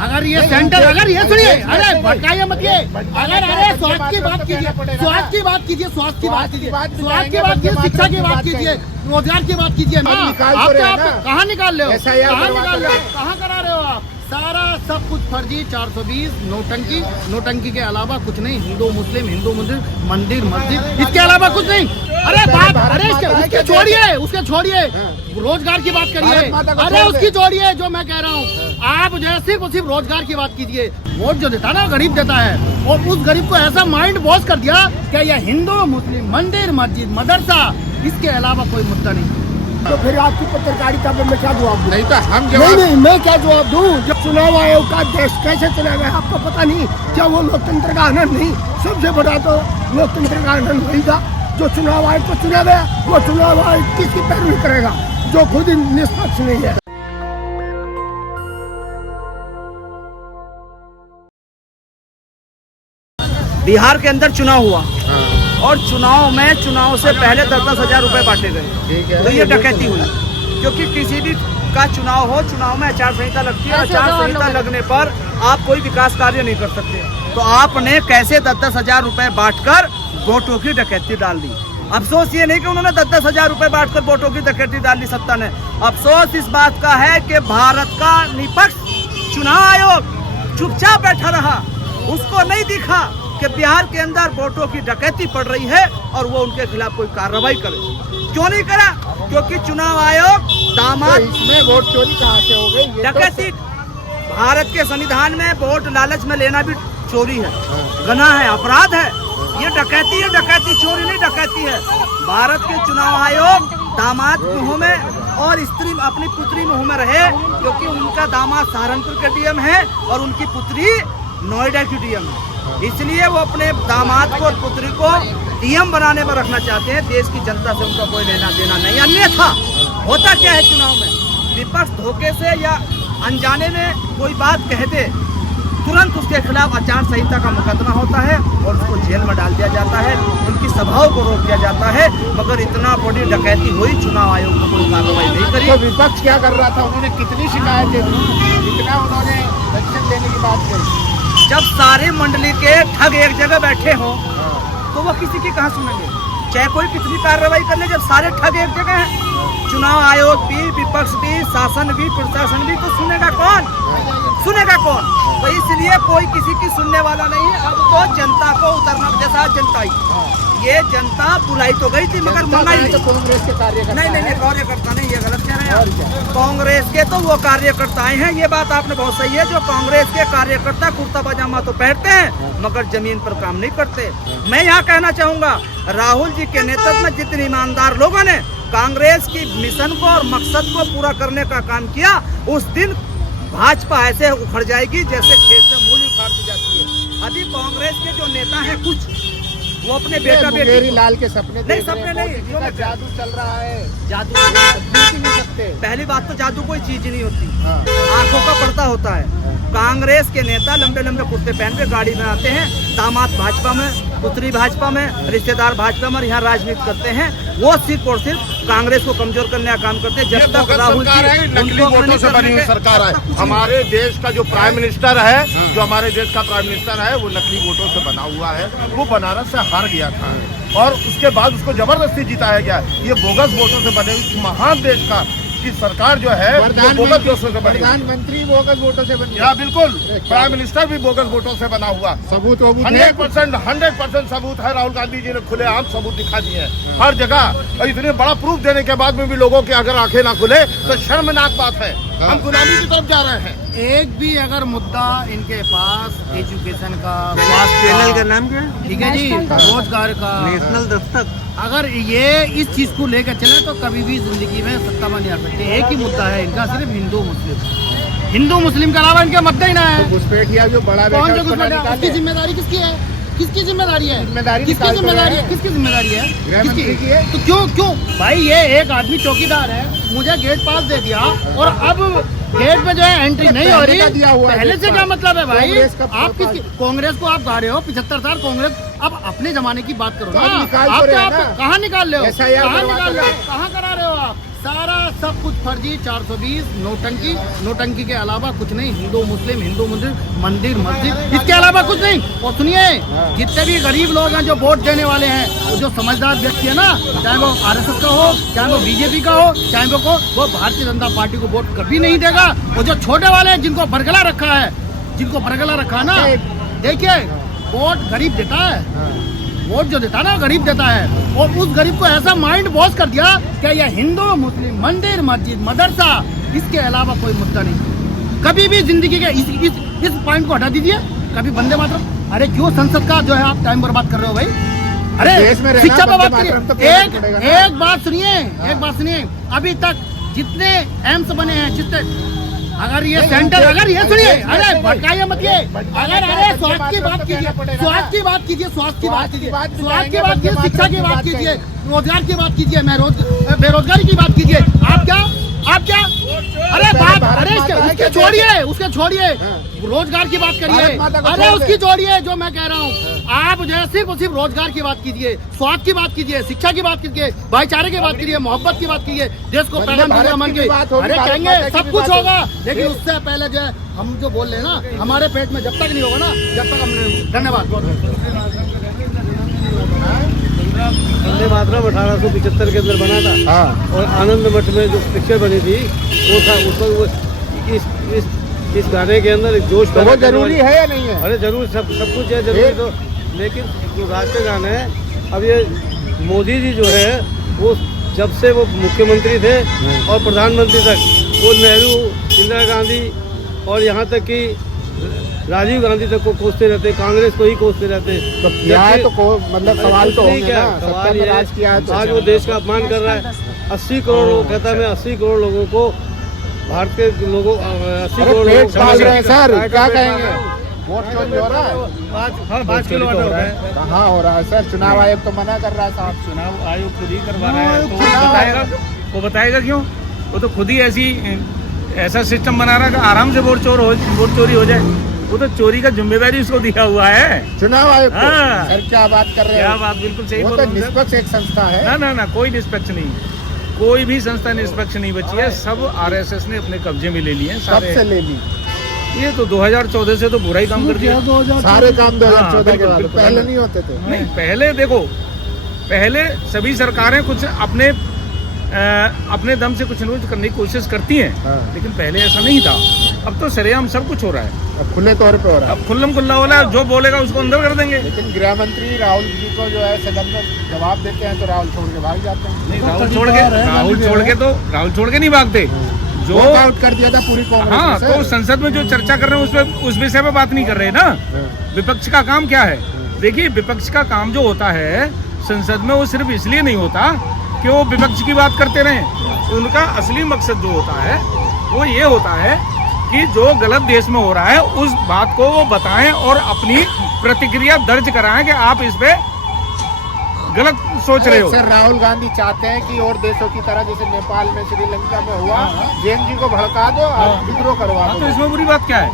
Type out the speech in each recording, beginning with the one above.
अगर ये सेंटर, अगर ये सुनिए, अरे भटकाइए मत ये, अरे स्वास्थ्य की बात कीजिए, स्वास्थ्य की बात कीजिए, स्वास्थ्य की बात कीजिए, स्वास्थ्य की बात कीजिए, शिक्षा की बात कीजिए, रोजगार की बात कीजिए। आप कहाँ निकाल रहे हो, कहाँ निकाल रहे हो, कहाँ करा रहे हो आप? सारा सब कुछ फर्जी, 420 नोटंकी, नोटंकी के अलावा कुछ नहीं। हिंदू मुस्लिम मंदिर मस्जिद, इसके अलावा कुछ नहीं। अरे बात, अरे उसके छोड़िए, उसके छोड़िए, रोजगार की बात करिए। अरे उसकी छोड़िए, जो मैं कह रहा हूँ, आप जो है सिर्फ रोजगार की बात कीजिए। वोट जो देता है ना, गरीब देता है, और उस गरीब को ऐसा माइंड वॉश कर दिया कि यह हिंदू मुस्लिम मंदिर मस्जिद मदरसा, इसके अलावा कोई मुद्दा नहीं। तो फिर आपकी पत्रकारिता पे मैं क्या जवाब दूं? नहीं तो हम नहीं, मैं क्या जवाब दूं? जब चुनाव आयोग का देश कैसे चला गया आपको पता नहीं क्या? वो लोकतंत्र का आनंद नहीं, सबसे बड़ा तो लोकतंत्र का आनंद वही था जो चुनाव आयोग को चुना गया। वो चुनाव आयोग किसकी पैरवी करेगा जो खुद ही निष्पक्ष नहीं है। बिहार के अंदर चुनाव हुआ और चुनाव से पहले 10-10 हजार रुपए बांटे गए, तो ये डकैती हुई। क्योंकि किसी भी का चुनाव हो, चुनाव में आचार संहिता लगती है, आचार संहिता लगने पर आप कोई विकास कार्य नहीं कर सकते। तो आपने कैसे 10-10 हजार रुपए बांटकर वोटों की डकैती डाल दी। अफसोस ये नहीं कि उन्होंने 10-10 हजार रुपए बांटकर वोटों की डकैती डाल दी सत्ता ने। अफसोस इस बात का है कि भारत का निष्पक्ष चुनाव आयोग चुपचाप बैठा रहा, उसको नहीं दिखा कि बिहार के अंदर वोटों की डकैती पड़ रही है और वो उनके खिलाफ कोई कार्रवाई करे। क्यों नहीं करा? क्योंकि चुनाव आयोग दामाद इसमें वोट चोरी कहाँ से हो गई? डकैती, भारत के संविधान में वोट लालच में लेना भी चोरी है, गुनाह है, अपराध है। ये डकैती है, डकैती चोरी नहीं, डकैती है। भारत के चुनाव आयोग दामाद मुँह में और स्त्री अपनी पुत्री मुँह में रहे, क्योंकि उनका दामाद सहारनपुर के डीएम है और उनकी पुत्री नोएडा की डीएम है। इसलिए वो अपने दामाद को और पुत्री को डीएम बनाने में रखना चाहते हैं। देश की जनता से उनका कोई लेना देना नहीं। अन्यथा होता क्या है चुनाव में, विपक्ष धोखे से या अनजाने में कोई बात कह दे, तुरंत उसके खिलाफ आचार संहिता का मुकदमा होता है और उसको जेल में डाल दिया जाता है, उनकी सभाओं को रोक दिया जाता है। मगर इतना बड़ी डकैती हुई, चुनाव आयोग ने कोई कार्रवाई नहीं करी। तो विपक्ष क्या कर रहा था? उन्होंने कितनी शिकायतें दी, कितना उन्होंने एक्शन लेने की बात करी। जब सारे मंडली के ठग एक जगह बैठे हों तो वो किसी की कहाँ सुनेंगे? चाहे कोई कितनी कार्रवाई कर ले, जब सारे ठग एक जगह हैं, चुनाव आयोग भी, विपक्ष भी, शासन भी, प्रशासन भी, तो सुनेगा कौन? सुनेगा कौन? तो इसलिए कोई किसी की सुनने वाला नहीं है। अब तो जनता को उतरना, जैसा जनता ही, ये जनता बुलाई तो गई थी मगर मंगाई नहीं। कांग्रेस के कार्यकर्ता नहीं, कार्यकर्ता नहीं, ये गलत कह रहे हैं। कांग्रेस के तो वो कार्यकर्ताएं हैं, ये बात आपने बहुत सही है। जो कांग्रेस के कार्यकर्ता कुर्ता पजामा तो पहनते हैं मगर जमीन पर काम नहीं करते। मैं यहाँ कहना चाहूँगा, राहुल जी के नेतृत्व में जितने ईमानदार लोगों ने कांग्रेस की मिशन को और मकसद को पूरा करने का काम किया, उस दिन भाजपा ऐसे उखड़ जाएगी जैसे खेत से मूली उखाड़ दी जाती है। अभी कांग्रेस के जो नेता हैं कुछ, वो अपने बेटा बेटी लाल के सपने नहीं, सपने नहीं, जादू चल रहा है। जादू नहीं सकते। पहली बात तो जादू कोई चीज नहीं होती, आंखों का पर्दा होता है। कांग्रेस के नेता लंबे लंबे कुर्ते पहन के गाड़ी में आते हैं, दामाद भाजपा में, पुत्री भाजपा में, रिश्तेदार भाजपा में, यहाँ राजनीति करते हैं। वो सिर्फ और सिर्फ कांग्रेस को कमजोर करने का काम करते हैं। जब तक राहुल जी नकली वोटों से बनी हुई सरकार है। हमारे देश का जो प्राइम मिनिस्टर है, जो हमारे देश का प्राइम मिनिस्टर है, वो नकली वोटों से बना हुआ है। वो बनारस से हार गया था और उसके बाद उसको जबरदस्ती जिताया गया। ये बोगस वोटों से बने हुए महान देश का की सरकार जो है, प्रधानमंत्री बोगस वोटों से बनी। या बिल्कुल, प्राइम मिनिस्टर भी बोगस वोटों से बना हुआ। सबूत 100% सबूत है। राहुल गांधी जी ने खुलेआम सबूत दिखा दिए हैं हर जगह। और इतने बड़ा प्रूफ देने के बाद में भी लोगों की अगर आंखें ना खुले तो शर्मनाक बात है। हम गुलामी की तरफ जा रहे हैं। एक भी अगर मुद्दा इनके पास एजुकेशन का, चैनल का नाम क्या है? ठीक है जी, रोजगार का, नेशनल दस्तक, अगर ये इस चीज को लेकर चले तो कभी भी जिंदगी में सत्ता में नहीं आ सकते। एक ही मुद्दा है इनका, सिर्फ हिंदू मुस्लिम के अलावा इनके मुद्दा ही ना है। घुसपैठिया जो बड़ा कौन जो घुसपैठिया, उसकी जिम्मेदारी किसकी है? किसकी जिम्मेदारी है? किसकी जिम्मेदारी है? किसकी जिम्मेदारी है? किसकी है? तो क्यों भाई, ये एक आदमी चौकीदार है, मुझे गेट पास दे दिया और अब गेट पे जो है एंट्री नहीं हो रही। पहले से क्या मतलब है भाई? आप किसकी कांग्रेस को आप गा रहे हो 75 साल कांग्रेस, अब अपने जमाने की बात करो ना। आप कहाँ निकाल रहे हो? कहाँ निकाल रहे हो? कहाँ करा रहे हो आप? सारा सब कुछ फर्जी। 420 नोटंकी, नोटंकी के अलावा कुछ नहीं। हिंदू मुस्लिम मंदिर मस्जिद, इसके अलावा कुछ नहीं। और सुनिए, जितने भी गरीब लोग हैं जो वोट देने वाले हैं, वो जो समझदार व्यक्ति है ना, चाहे वो आरएसएस का हो, चाहे वो बीजेपी का हो, चाहे वो भारतीय जनता पार्टी को वोट कभी नहीं देगा। और जो छोटे वाले हैं, जिनको बरगला रखा है ना, देखिए वोट गरीब देता है। वोट जो देता है ना, गरीब देता है। और उस गरीब को ऐसा माइंड वॉश कर दिया कि यह हिंदू मुस्लिम मंदिर मस्जिद मदरसा, इसके अलावा कोई मुद्दा नहीं। कभी भी जिंदगी के इस पॉइंट को हटा दीजिए। कभी वंदे मातरम, अरे क्यों संसद का जो है आप टाइम बर्बाद कर रहे हो भाई? अरे शिक्षा पर बात करिए। एक बात सुनिए, अभी तक जितने एम्स बने हैं, जितने अगर ये सेंटर, अगर ये सुनिए, अरे भटकाइए मत ये, अरे स्वास्थ्य की बात कीजिए, स्वास्थ्य की बात कीजिए, शिक्षा की बात कीजिए, रोजगार की बात कीजिए, बेरोजगारी की बात कीजिए। आप क्या अरे उसके छोड़िए, रोजगार की बात करिए। अरे उसकी छोड़िए, जो मैं कह रहा हूँ, आप जो है सिर्फ रोजगार की बात कीजिए, स्वास्थ्य की बात कीजिए, शिक्षा की बात कीजिए, भाईचारे की बात कीजिए, मोहब्बत की बात कीजिए, देश को पैगाम दीजिए अमन की। अरे कहेंगे सब कुछ होगा, लेकिन उससे पहले जो है हम जो बोल रहे हैं ना, हमारे पेट में जब तक नहीं होगा ना, जब तक हमने। धन्यवाद। वंदे मातरम 1875 के अंदर बना था। और आनंद मठ में जो पिक्चर बनी थी, वो था उसको इस गाने के अंदर एक जोश। तो वो जरूरी है या नहीं है? अरे जरूर, सब कुछ है जरूरी। तो लेकिन जो राष्ट्रीय गान है, अब ये मोदी जी जो है, वो जब से वो मुख्यमंत्री थे और प्रधानमंत्री तक, वो नेहरू, इंदिरा गांधी और यहाँ तक कि राजीव गांधी तक को कोसते रहते, कांग्रेस को ही कोसते रहते। तो न्याय तो मतलब सवाल तो होंगे ना। सवाल ये है, आज वो देश का अपमान कर रहा है। 80 करोड़ लोग, कहता है मैं 80 करोड़ लोगों को, भारत के लोगों 80 करोड़ लोग पाल रहे हैं सर, क्या कहेंगे? वोट चोरी हो रहा है? 5 किलो हो रहा है। कहाँ हो रहा है सर? चुनाव आयोग तो मना कर रहा है साहब। चुनाव आयोग खुद ही करवा रहा है, तो वो बताएगा क्यों? वो तो खुद ही ऐसा सिस्टम बना रहा है कि आराम से वोट चोरी हो जाए। वो तो चोरी का जिम्मेदारी उसको दिया हुआ है चुनाव आयोग को। हाँ। सर क्या बात कर रहे हैं? क्या बात, बिल्कुल सही वो बोल तो रहे हैं। निष्पक्ष एक संस्था है। ना, कोई निष्पक्ष नहीं, कोई भी संस्था निष्पक्ष नहीं बची है। सब आरएसएस ने अपने कब्जे में ले लिए हैं। कब से ले ली? ये तो 2014 से तो बुरा ही काम कर दिया। सारे काम 2014 के बाद, बिल्कुल। पहले नहीं होते थे। नहीं, पहले देखो, पहले सभी सरकारें कुछ अपने दम से कुछ न कुछ करने की कोशिश करती हैं। लेकिन पहले ऐसा नहीं था। अब तो सरेआम सब कुछ हो रहा है, अब खुले तौर पे हो रहा है। अब खुल्लम खुल्ला हो रहा है। जो बोलेगा उसको अंदर कर देंगे। लेकिन गृह मंत्री राहुल जी को जो है सदन में जवाब देते हैं तो राहुल छोड़ के भाग जाते हैं। नहीं, राहुल छोड़ के नहीं भागते। जो वॉकआउट कर दिया था पूरी कांग्रेस। हाँ, तो संसद में जो चर्चा कर रहे हैं उस विषय पे बात नहीं कर रहे ना। विपक्ष का काम क्या है? देखिए, विपक्ष का काम जो होता है संसद में, वो सिर्फ इसलिए नहीं होता कि वो विपक्ष की बात करते रहें। उनका असली मकसद जो होता है वो ये होता है कि जो गलत देश में हो रहा है उस बात को वो बताएं और अपनी प्रतिक्रिया दर्ज कराएं कि आप इस पे गलत सोच रहे हो। सर, राहुल गांधी चाहते हैं कि और देशों की तरह जैसे नेपाल में, श्रीलंका में हुआ, जेएनजी को भड़का दो और विद्रोह करवा दो। तो इसमें बुरी बात क्या है?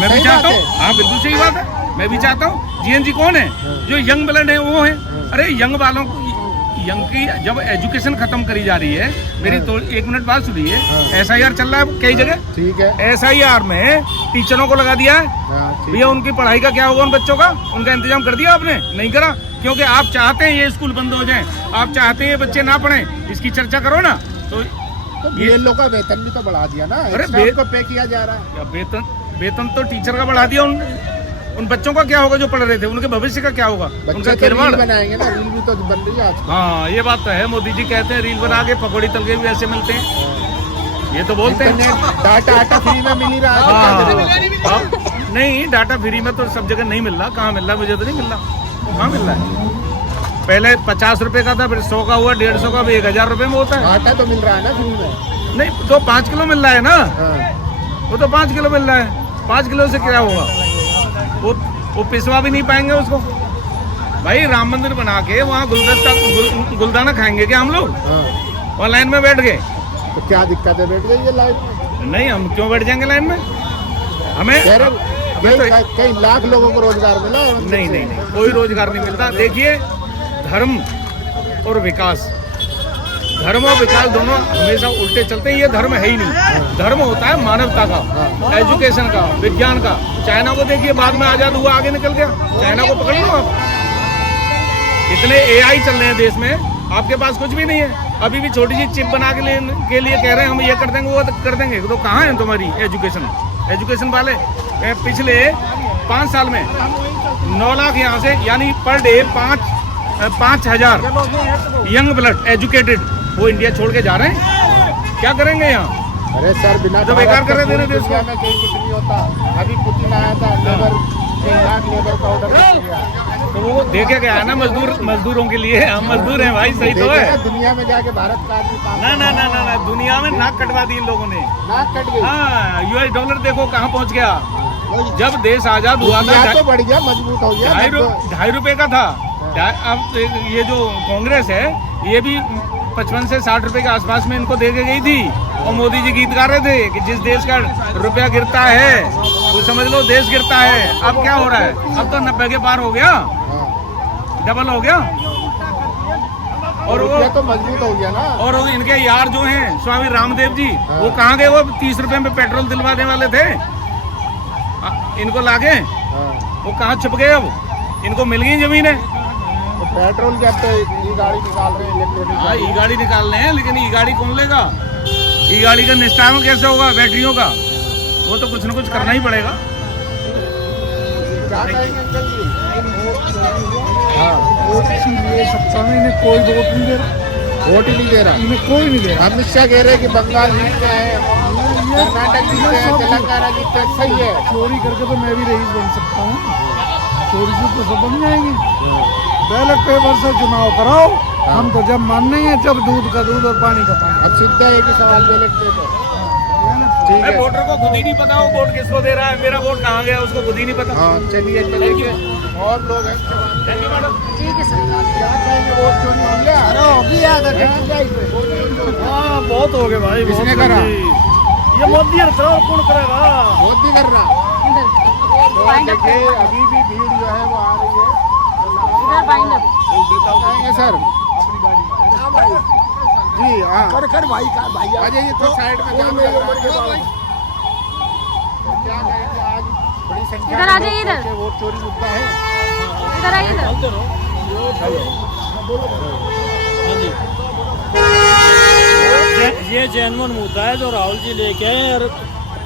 मैं भी चाहता हूँ। हाँ, बिल्कुल सही बात है। मैं भी चाहता हूँ। जीएनजी कौन है? जो यंग ब्लड है वो है। अरे यंग वालों को, यंग की जब एजुकेशन खत्म करी जा रही है, मेरी तो 1 मिनट बात सुनिए। SIR चल रहा है कई जगह। ठीक है। SIR में टीचरों को लगा दिया है। भैया उनकी पढ़ाई का क्या होगा? उन बच्चों का उनका इंतजाम कर दिया आपने? नहीं करा, क्योंकि आप चाहते हैं ये स्कूल बंद हो जाए, आप चाहते हैं ये बच्चे ना पढ़ें। इसकी चर्चा करो ना। तो ये लोग का वेतन भी तो बढ़ा दिया ना। अरे को पे किया जा रहा है। वेतन तो टीचर का बढ़ा दिया। उन बच्चों का क्या होगा जो पढ़ रहे थे? उनके भविष्य का क्या होगा? उनका खिलवाड़ बनाएंगे ना। रील भी तो बन रही है आज। हाँ, ये बात तो है। मोदी जी कहते हैं रील बना के पकौड़ी तल के भी ऐसे मिलते हैं। ये तो बोलते हैं डाटा फ्री में मिल ही रहा है। नहीं, डाटा फ्री में तो सब जगह नहीं मिल रहा। कहाँ मिल रहा है? मुझे तो नहीं मिल रहा। कहाँ मिल रहा है? पहले 50 रुपए का था, फिर 100 का हुआ, 150 का, भी 1000 रुपए में होता है। आटा तो मिल रहा है ना फ्री में? नहीं, तो 5 किलो मिल रहा है ना। वो तो 5 किलो मिल रहा है। 5 किलो से क्या होगा? वो पिसवा भी नहीं पाएंगे उसको। भाई, राम मंदिर बना के वहाँ गुलदाना खाएंगे क्या हम लोग? वहाँ लाइन में बैठ गए तो क्या दिक्कत है? बैठ जाइए लाइन में। नहीं, हम क्यों बैठ जाएंगे लाइन में? हमें कई लाख लोगों को रोजगार मिला। नहीं, कोई रोजगार नहीं मिलता। देखिए, धर्म और विकास, धर्म और विकास दोनों हमेशा उल्टे चलते हैं। ये धर्म है ही नहीं। धर्म होता है मानवता का, एजुकेशन का, विज्ञान का। चाइना को देखिए, बाद में आजाद हुआ, आगे निकल गया। चाइना को पकड़ लो आप। इतने AI चल रहे हैं देश में, आपके पास कुछ भी नहीं है। अभी भी छोटी सी चिप बना के लिए कह रहे हैं हम ये कर देंगे, वो कर देंगे। तो कहाँ है तुम्हारी एजुकेशन वाले? पिछले 5 साल में 9 लाख यहाँ से, यानी per day 5,000 young blood educated वो इंडिया छोड़ के जा रहे हैं। क्या करेंगे यहाँ? अरे सर, बिना तो बेकार कर रहे थे देश को। में कहीं कुछ नहीं होता। अभी पुतिन आया था, लेबर 3 लाख लेबर का ऑर्डर कर दिया। तो वो देखे गया है ना, मजदूरों के लिए। हम मजदूर हैं भाई, सही तो है। दुनिया में जाके भारत का आदमी काम ना, दुनिया में नाक कटवा दी इन लोगों ने। नाक कट गई। हाँ, US डॉलर देखो कहाँ पहुँच गया। जब देश आजाद हुआ था तो बढ़ गया, मजबूत हो गया। 2.5 रुपए का था। अब ये जो कांग्रेस है, ये भी 55 से 60 रुपए के आसपास में इनको दे के गई थी। और मोदी जी गीत गा रहे थे कि जिस देश का रुपया गिरता है वो समझ लो देश गिरता है। अब क्या हो रहा है? अब तो 90 के पार हो गया, डबल हो गया। और वो तो मजबूत हो गया ना। और वो इनके यार जो हैं स्वामी रामदेव जी, वो कहाँ गए? वो 30 रुपए में पेट्रोल दिलवाने वाले थे, इनको लागे। वो कहाँ छुप गए? अब इनको मिल गई जमीनें। तो पेट्रोल क्या, तो ई गाड़ी निकाल रहे हैं, इलेक्ट्रॉनिक। हाँ, ई गाड़ी निकाल रहे हैं, लेकिन ई गाड़ी कौन लेगा? ई गाड़ी का निष्ठान कैसे होगा बैटरियों का? वो तो कुछ न कुछ करना ही पड़ेगा। इसीलिए सत्ता में इन्हें कोई वोट नहीं दे रहा। वोट ही नहीं दे रहा, इन्हें कोई नहीं दे रहा। अमित शाह कह रहे हैं कि बंगाल जीत गए हैं, कर्नाटक जीत गए हैं, तेलंगाना जीत गए। सही है, चोरी करके तो मैं भी रईस बन सकता हूँ। चोरी से तो सब बन जाएंगे। बैलेट पेपर से चुनाव कराओ। हम तो जब मानने हैं, जब दूध का दूध और पानी का पानी। अब सीधा एक ही सवाल बैलेट पेपर। ठीक है, वोटर को खुद ही नहीं पता वो वोट किसको दे रहा है, मेरा वोट कहाँ गया उसको खुद ही नहीं पता। हाँ, चलिए और लोग हैं। Thank you madam. ठीक है सर। क्या कहेंगे, वोट चोरी हो गया? अरे होगी याद है। हाँ, बहुत हो गए भाई। किसने करा? ये मोदी और कौन करेगा? मोदी कर रहा। इधर बाइंड अप देखिए, अभी भी भीड़ जो है वो आ रही है। इधर बाइंड अप। कहेंगे सर जी। हाँ, कर भाई का भाई आ जाइए तो साइड में जाम लग रहा है। तो क्या कहेंगे, आज बड़ी संख्या इधर आ में जाइए, लोग इधर। वोट चोरी मुद्दा है। इधर आइए इधर। ये जेन्युइन मुद्दा है जो राहुल जी लेके आए और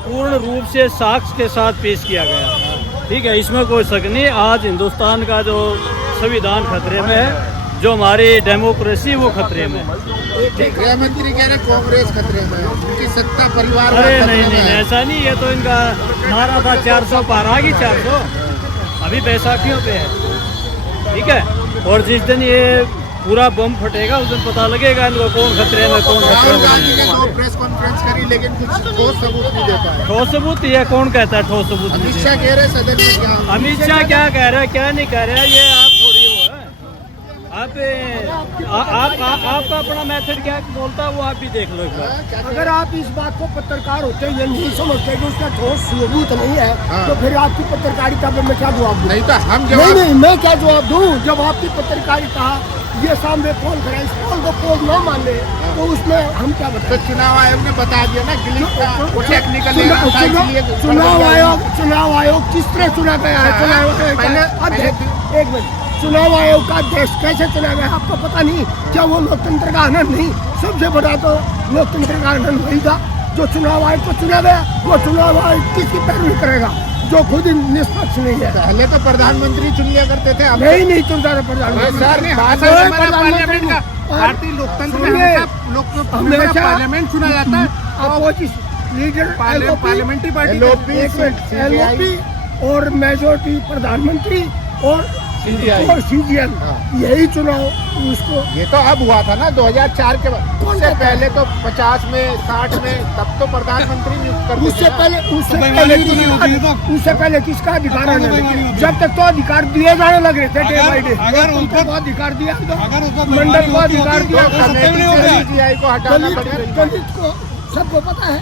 पूर्ण रूप से साक्ष्य के साथ पेश किया गया। ठीक है, इसमें कोई शक नहीं। आज हिंदुस्तान का जो संविधान खतरे में है, जो हमारी डेमोक्रेसी वो खतरे में है। गृह मंत्री कह रहे कांग्रेस खतरे में है, उनकी सत्ता परिवार अरे खतरे नहीं में है। ऐसा नहीं। ये तो इनका नारा था 400 पार आ गई 400। अभी बैसाखियों पे है। ठीक है, और जिस दिन ये पूरा बम फटेगा उस दिन पता लगेगा इनको कौन खतरे में कौन खतरे राहुल में गांधी ने नहीं। 2 प्रेस कॉन्फ्रेंस करी, लेकिन कुछ ठोस सबूत नहीं दे पाए। ठोस सबूत ये कौन कहता है? ठोस सबूत अमित नहीं शाह है। कह रहे सदन में क्या अमित शाह क्या कह रहा है क्या नहीं कह रहा है, ये आप थोड़ी वो है। आपका अपना मेथड क्या बोलता है वो आप भी देख लो एक बार। अगर आप इस बात को पत्रकार होते ये नहीं समझते कि उसका ठोस सबूत नहीं है, हाँ। तो फिर आपकी पत्रकारिता पे मैं क्या जवाब दूँ? नहीं तो हम नहीं जवाब नहीं, मैं क्या जवाब दूँ? जब आपकी पत्रकारिता ये सामने कॉल करा, इस कॉल को कॉल न मान ले, तो उसमें हम क्या तो बताएं? चुनाव आयोग ने बता दिया ना, गिलिक का वो टेक्निकल चुनाव आयोग किस तरह चुना गया है? एक मिनट, चुनाव आयोग का अध्यक्ष कैसे चुना गया आपको पता नहीं? क्या वो लोकतंत्र का आनंद नहीं? सबसे बड़ा तो लोकतंत्र का आनंद वही था जो चुनाव आयोग को चुना गया। वो चुनाव आयोग किसकी पैरवी करेगा जो खुद निष्पक्ष नहीं है? पहले तो प्रधानमंत्री चुन लिया करते थे, अब नहीं चुनता था प्रधानमंत्री। भारतीय लोकतंत्र में हमेशा पार्लियामेंट चुना जाता है। Opposition leader parliamentary party LOP और मेजोरिटी प्रधानमंत्री और CGM, यही चुनाव उसको। ये तो अब हुआ था ना 2004 के बाद। उससे पहले तो 50 में 60 में तब तो प्रधानमंत्री नियुक्त करते थे। उससे पहले किसका अधिकार आने लगे? जब तक तो अधिकार दिए जाने लग रहे थे डे बाई डे। अगर उनको अधिकार दिया, मंडल को अधिकार दिया, CGI को हटाना पड़ेगा। दलित को सबको पता है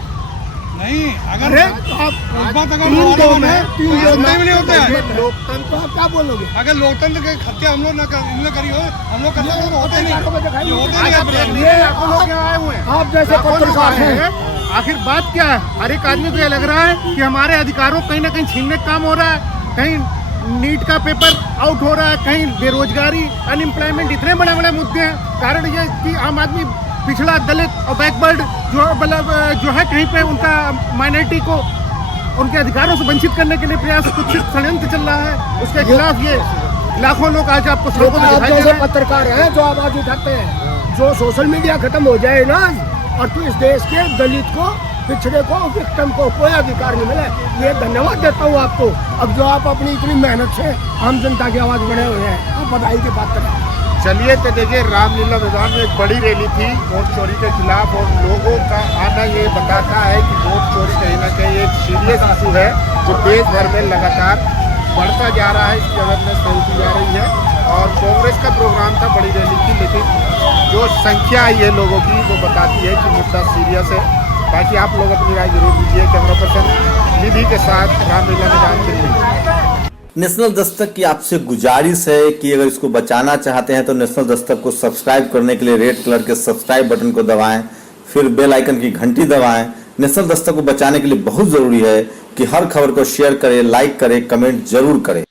नहीं अगर आप तीन लोग हैं, तीन लोग नहीं होते हैं लोकतंत्र, तो आप क्या बोलोगे? अगर लोकतंत्र के हत्या हम लोग न करी हो, हम लोग करते तो होते नहीं, आए हुए हैं आप जैसे पत्रकार हैं। आखिर बात क्या है? हर एक आदमी को ये लग रहा है कि हमारे अधिकारों को कहीं ना कहीं छीनने का काम हो रहा है, कहीं नीट का पेपर आउट हो रहा है, कहीं बेरोजगारी, अनएम्प्लॉयमेंट, इतने बड़े बड़े मुद्दे हैं। कारण ये कि आम आदमी पिछड़ा, दलित और बैकवर्ड जो मतलब जो है कहीं पे उनका माइनॉरिटी को उनके अधिकारों से वंचित करने के लिए प्रयास कुछ षड्यंत्र चल रहा है, उसके खिलाफ ये लाखों लोग आज आपको सड़कों पर आप दिखाई दे जैसे रहे हैं। पत्रकार हैं जो आवाज उठाते हैं, जो सोशल मीडिया खत्म हो जाए ना, और तो इस देश के दलित को, पिछड़े को, विक्टिम को कोई अधिकार नहीं मिले, ये धन्यवाद देता हूँ आपको। अब जो आप अपनी इतनी मेहनत से आम जनता की आवाज बने हुए हैं, आप बधाई के पात्र हैं। चलिए तो देखिए, रामलीला मैदान में एक बड़ी रैली थी वोट चोरी के खिलाफ, और लोगों का आना ये बताता है कि वोट चोरी कहीं ना कहीं एक सीरियस इशू है जो देश भर में लगातार बढ़ता जा रहा है, इसकी अवेयरनेस नहीं की जा रही है। और कांग्रेस का प्रोग्राम था बड़ी रैली की, लेकिन जो संख्या आई है लोगों की वो बताती है कि मुद्दा सीरियस है। बाकी आप लोग अपनी राय जरूर दीजिए। कैमरा पर्सन निधि के साथ रामलीला मैदान दिल्ली। नेशनल दस्तक की आपसे गुजारिश है कि अगर इसको बचाना चाहते हैं तो नेशनल दस्तक को सब्सक्राइब करने के लिए रेड कलर के सब्सक्राइब बटन को दबाएं, फिर बेल आइकन की घंटी दबाएं। नेशनल दस्तक को बचाने के लिए बहुत जरूरी है कि हर खबर को शेयर करें, लाइक करें, कमेंट जरूर करें।